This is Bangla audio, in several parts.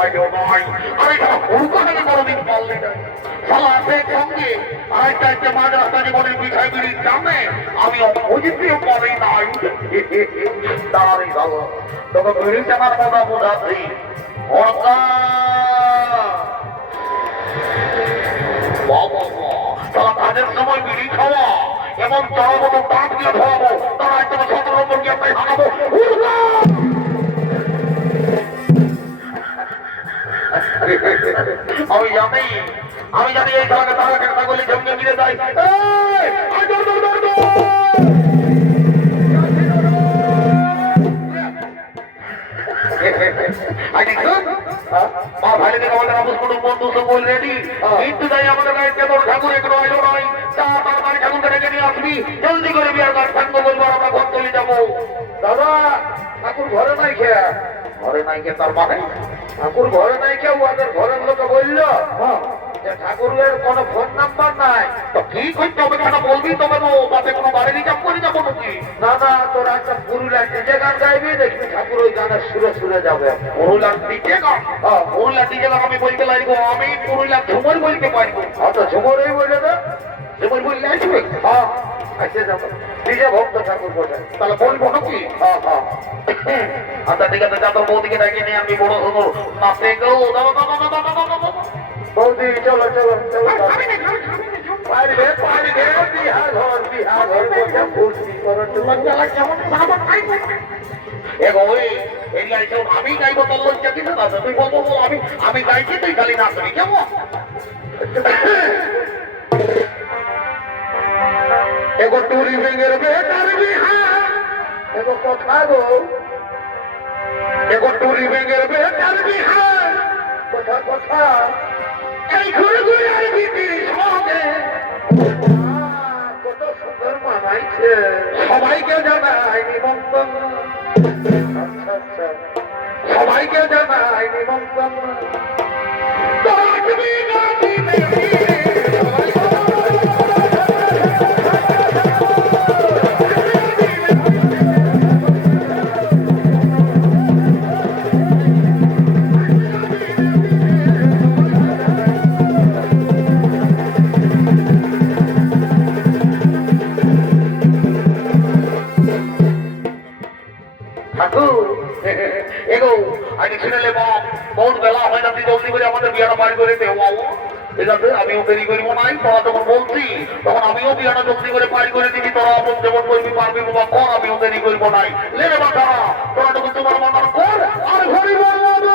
ভয়ও নয়। আমি হুড়কাটাকে কোনোদিন পারলি না। সালাতের সঙ্গে আরেকটা একটা মাঝ রাস্তা জীবনের পিঠাই বিড়ির দামে আমি অপোজিটেও পারি নাই। দাঁড়ানি ভালো তোকে বিড়ি চানার কথা বোঝাচ্ছি। তারা কাজের সময় বিড়ি খাওয়া এমন তারা মতো দাঁত দিয়ে খাওয়াবো তারা একদম 17 নম্বর গিয়ে আপনাকে হাঁকাবো। আমি জানি এই খেলাকে তারা একটা গলি জমকে মিলে যায়। জলদি করে বিয়ার গাছ থাকবো বলবো আমরা ঘর চলে যাবো। দাদা ঠাকুর ঘরে নাই খেয়া ঘরে নাই কে তার মানে ঠাকুর ঘরে নাই কেউ ওদের ঘরের লোকে বললো যে ঠাকুরের কোনো ফোন নাম্বার নাই। তো কি করতে হবে কেন বলবি তবে তাতে কোনো গাড়ি রিজার্ভ করে যাবো নাকি? না না তোরা একটা পুরুলিয়ার ডিজে গান গাইবি দেখবি ঠাকুর ওই গানের সুরে সুরে যাবে। পুরুলিয়ার ডিজে গান? পুরুলিয়ার ডিজে গান আমি বলতে লাগবো। আমি পুরুলিয়ার ঝুমর বলতে পারবো। আচ্ছা ঝুমরই বলে দে। ঝুমর বললে আসবে? হ্যাঁ আসে যাবো। ডিজে ভক্ত ঠাকুর বলে তাহলে বলবো নাকি? হ্যাঁ হ্যাঁ আচ্ছা ঠিক আছে যা তোর বৌদিকে ডাকিয়ে নিয়ে আমি বড় হবো নাচতে গো। বৌদি চলো চলো চলো পারবে পারবে বিহার ঘর বসে ফুর্তি করো তোমার জ্বালা কেমন আমি গাইবো তোর লজ্জা কিছু না তুই বলবো আমি গাইছি তুই খালি নাচবি কেমন? এগো টুরি বেঙ্গের বেটার বিহার এগো কথা গো এগো টুরি বেঙ্গের বেটার বিহার কথা কথা এই ঘুরে ঘুরে আর ভিতির সঙ্গে কত সুন্দর মানাইছে সবাইকে জানাই নিমন্ত্রণ। আচ্ছা আচ্ছা সবাইকে জানাই নিমন্ত্রণ। বহুত বেলা হয় না জলদি করে আমাদের বিয়াটা বাড়ি করে দেবো বাবু। ঠিক আছে আমিও দেরি করবো নাই তোরা যখন বলছি তখন আমিও বিয়াটা জলদি করে বাড়ি করে দিবি। তোরা যেমন করবি পারবি বাবা কর আমিও দেরি করবো নাই। লেনে বাবা তোরা তখন তোমার মতো কর আর ঘড়ি বলবো।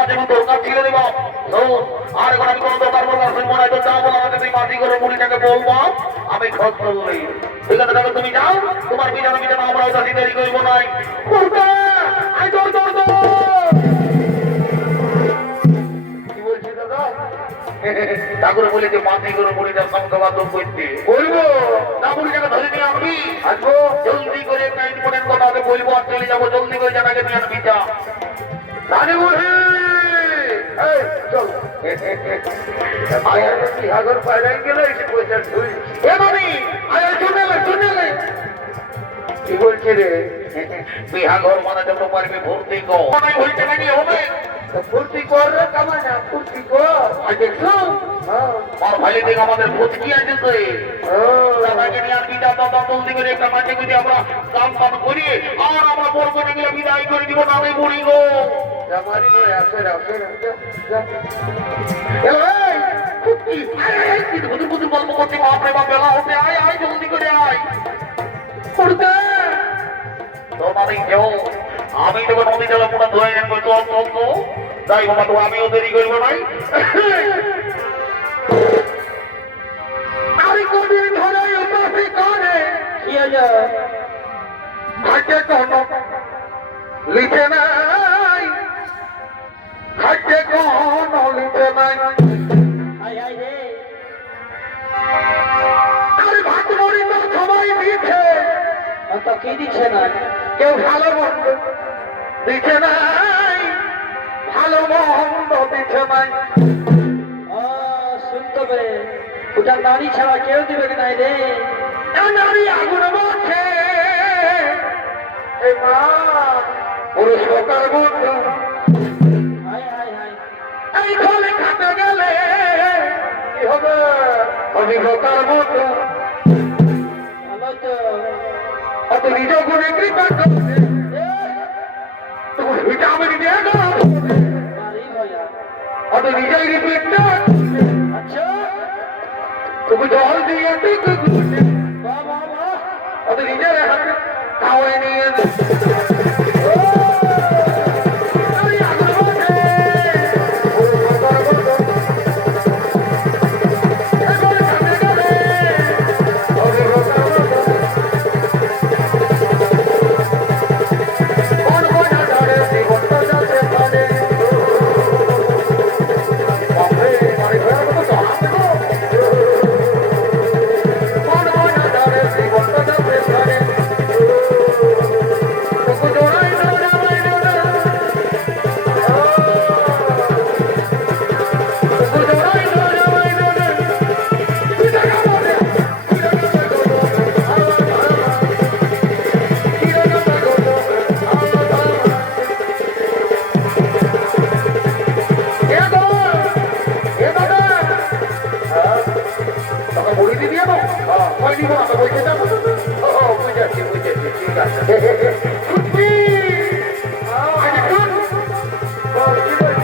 আমার যেমন দরকার ছিল রে বাপ শোন, আর এখন আমি কোনো দরকার বলবো না, মনে হয় তো যা বলো আমাকে তুই মাটি করে মুড়িটাকে বলবো আমি খোঁজ করবো। ঠিক আছে দেখো তুমি যাও, তোমার বিজানো বিজানো আমরা ওটা দেরি করবো নাই। কি বলছি দাদা? ঠাকুর বলে যে মাটি করে মুড়িটার সঙ্গে বাদম করতে বলবো না, মুড়িটাকে ধরে নিয়ে আসবি, আসবো জলদি করে একটা ইম্পর্টেন্ট কথা ওকে বলবো আর চলে যাবো জলদি করে জানাকে নিয়ে আসবি। যা রানী বলি চল আগর পায়রা গেলে এসে পয়সা ধুই এ মামি আরে শুনে কি বলছে রে? বিহা ঘর মানে যত পারবি ভর্তি কর, অনেক হইতে নাকি হবে ফুর্তি কর রে, কামানা ফুর্তি কর। আর দেখছো আর ভাই দেখ আমাদের ফুটকি আছে তো দাদাকে নিয়ে আর বিদা দাদা জলদি করে একটা মাঝে যদি আমরা দাম দাম করি আর আমরা বলবো নাকি বিদায় করে দিব না, আমি মরি গো। জামারি করে আসে আসে ফুটকি বুঝু বুঝু বলবো করতে বাপরে বাপ বেলা হতে আয় আয় জলদি করে আয় করতে তোমারই কেউ আমি তোকে নদী জলে পুরো ধরে নেবো চল চল তো তাই বাবা তো আমিও দেরি করবো নাই। আমি কদিন ধরে উপাসি করে ভাগ্যে কোন লিখে নাই, ভাগ্যে কোন লিখে নাই। আরে ভাত মরি তো সবাই দিচ্ছে, তো কি দিচ্ছে না? কেউ ভালো মন্দ দিচ্ছে নাই, ভালো মন্দ দিচ্ছে নাই। শুনতে হবে ওটা নারী ছাড়া কেউ দিবে কি নাই রে? নারী আগুন বলছে মা পুরুষ সরকার বলছে এই খোলে খাতে গেলে কি হবে? আমি সরকার বলছে অত নিজ গুণে কৃপা করছে তুমি ভিটামিন দিয়ে অত নিজেই রিপিট আচ্ছা তুমি জল দিয়ে অত নিজের হাতে খাওয়াই নিয়ে ঠিক আছে